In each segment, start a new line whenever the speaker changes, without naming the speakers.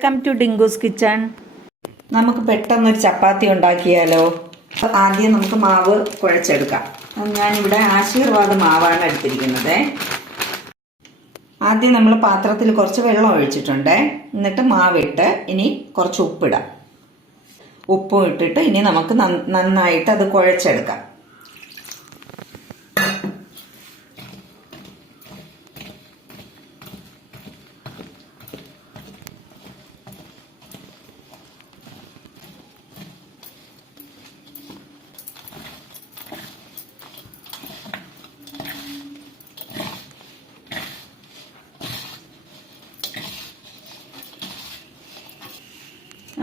Welcome to Dinkoos kitchen നമുക്ക് പെട്ടെന്നൊരു ചപ്പാത്തി ഉണ്ടാക്കിയാലോ? ആദ്യം നമുക്ക് മാവ് കുഴച്ചെടുക്കാം. ഞാനിവിടെ ആശീർവാദ് മാവാണ് എടുത്തിരിക്കുന്നത്. ആദ്യം നമ്മൾ പാത്രത്തിൽ കുറച്ച് വെള്ളം ഒഴിച്ചിട്ടുണ്ട്. എന്നിട്ട് മാവിട്ട് ഇനി കുറച്ച് ഉപ്പിടാം. ഉപ്പും ഇട്ടിട്ട് ഇനി നമുക്ക് നന്നായിട്ട് അത് കുഴച്ചെടുക്കാം.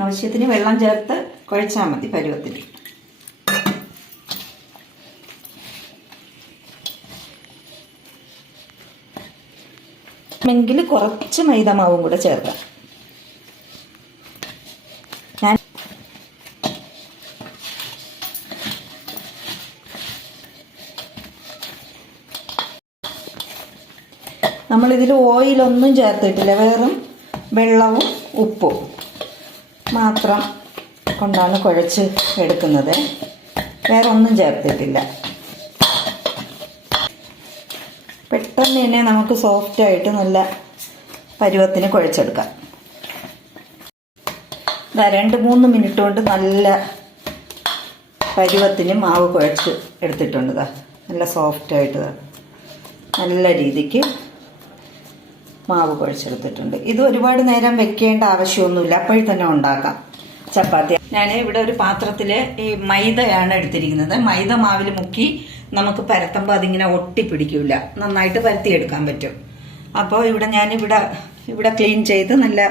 ആവശ്യത്തിന് വെള്ളം ചേർത്ത് കുഴച്ചാൽ മതി പരുവത്തിൽ. എങ്കിൽ കുറച്ച് മൈദ മാവും കൂടെ ചേർക്കാം. ഞാൻ നമ്മളിതിൽ ഓയിലൊന്നും ചേർത്തിട്ടില്ല. വെറും വെള്ളവും ഉപ്പും. മാത്രം കൊണ്ടാണ് കുഴച്ച് എടുക്കുന്നത്. വേറെ ഒന്നും ചേർത്തിട്ടില്ല. പെട്ടെന്ന് തന്നെ നമുക്ക് സോഫ്റ്റായിട്ട് നല്ല പരുവത്തിന് കുഴച്ചെടുക്കാം. ഇതാ രണ്ട് മൂന്ന് മിനിറ്റ് കൊണ്ട് നല്ല പരുവത്തിന് മാവ് കുഴച്ച് എടുത്തിട്ടുണ്ട് ദാ. നല്ല സോഫ്റ്റായിട്ട് നല്ല രീതിക്ക് മാവ് കുഴച്ചെടുത്തിട്ടുണ്ട് ഇത് ഒരുപാട് നേരം വെക്കേണ്ട ആവശ്യമൊന്നുമില്ല. അപ്പോഴേ തന്നെ ഉണ്ടാക്കാം. ചപ്പാത്തി. ഞാൻ ഇവിടെ ഒരു പാത്രത്തിൽ ഈ മൈദയാണ് എടുത്തിരിക്കുന്നത്. മൈദ മാവിൽ മുക്കി നമുക്ക് പരത്തുമ്പോൾ അതിങ്ങനെ ഒട്ടി പിടിക്കില്ല നന്നായിട്ട് പരത്തിയെടുക്കാൻ പറ്റും. അപ്പോൾ ഇവിടെ ഞാൻ ഇവിടെ ഇവിടെ ക്ലീൻ ചെയ്ത് നല്ല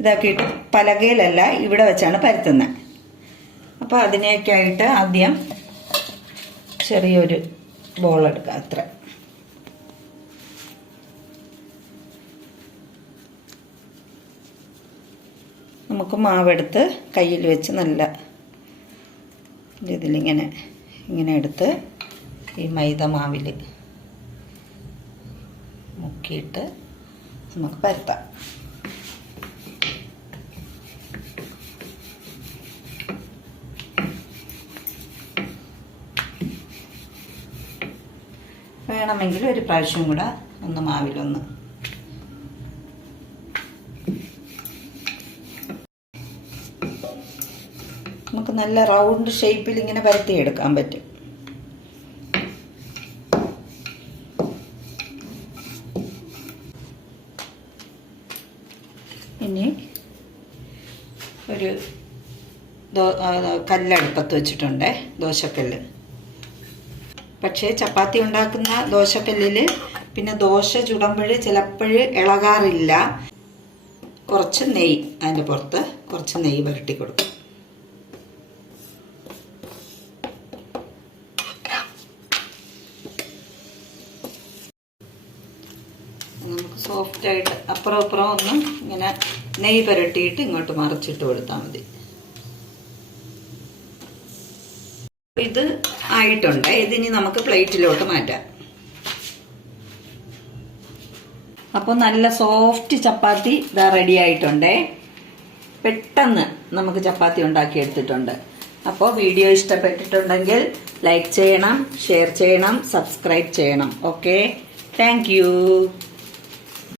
ഇതാക്കിയിട്ട് പലകയിലല്ല ഇവിടെ വെച്ചാണ് പരത്തുന്നത് അപ്പോൾ അതിനൊക്കെ ആയിട്ട് ആദ്യം ചെറിയൊരു ബോൾ എടുക്കാം അത്ര. നമുക്ക് മാവെടുത്ത് കയ്യിൽ വെച്ച് നല്ല ഇതിലിങ്ങനെ ഇങ്ങനെ എടുത്ത് ഈ മൈദ മാവിൽ മുക്കിയിട്ട് നമുക്ക് പരത്താം. വേണമെങ്കിൽ ഒരു പ്രാവശ്യം കൂടെ ഒന്ന് മാവിലൊന്ന് നമുക്ക് നല്ല റൗണ്ട് ഷേപ്പിൽ ഇങ്ങനെ പരത്തിയെടുക്കാൻ പറ്റും. ഇനി ഒരു കല്ലടുപ്പത്ത് വെച്ചിട്ടുണ്ട് ദോശക്കല്ല്. പക്ഷേ ചപ്പാത്തി ഉണ്ടാക്കുന്ന ദോശക്കല്ലിൽ പിന്നെ ദോശ ചുടുമ്പോൾ ചിലപ്പോൾ ഇളകാറില്ല. കുറച്ച് നെയ്യ് അതിന്റെ പുറത്ത് കുറച്ച് നെയ്യ് പുരട്ടി കൊടുക്കും. നമുക്ക് സോഫ്റ്റ് ആയിട്ട് അപ്പുറം അപ്പുറം ഒന്ന് ഇങ്ങനെ നെയ്യ് പുരട്ടിയിട്ട് ഇങ്ങോട്ട് മറിച്ചിട്ട് കൊടുത്താൽ മതി. ഇത് ആയിട്ടുണ്ട്. ഇതിനി നമുക്ക് പ്ലേറ്റിലോട്ട് മാറ്റാം. അപ്പോൾ നല്ല സോഫ്റ്റ് ചപ്പാത്തി ഇതാ റെഡി ആയിട്ടുണ്ടേ. പെട്ടെന്ന് നമുക്ക് ചപ്പാത്തി ഉണ്ടാക്കി എടുത്തിട്ടുണ്ട് അപ്പോൾ വീഡിയോ ഇഷ്ടപ്പെട്ടിട്ടുണ്ടെങ്കിൽ ലൈക്ക് ചെയ്യണം ഷെയർ ചെയ്യണം സബ്സ്ക്രൈബ് ചെയ്യണം. Okay thank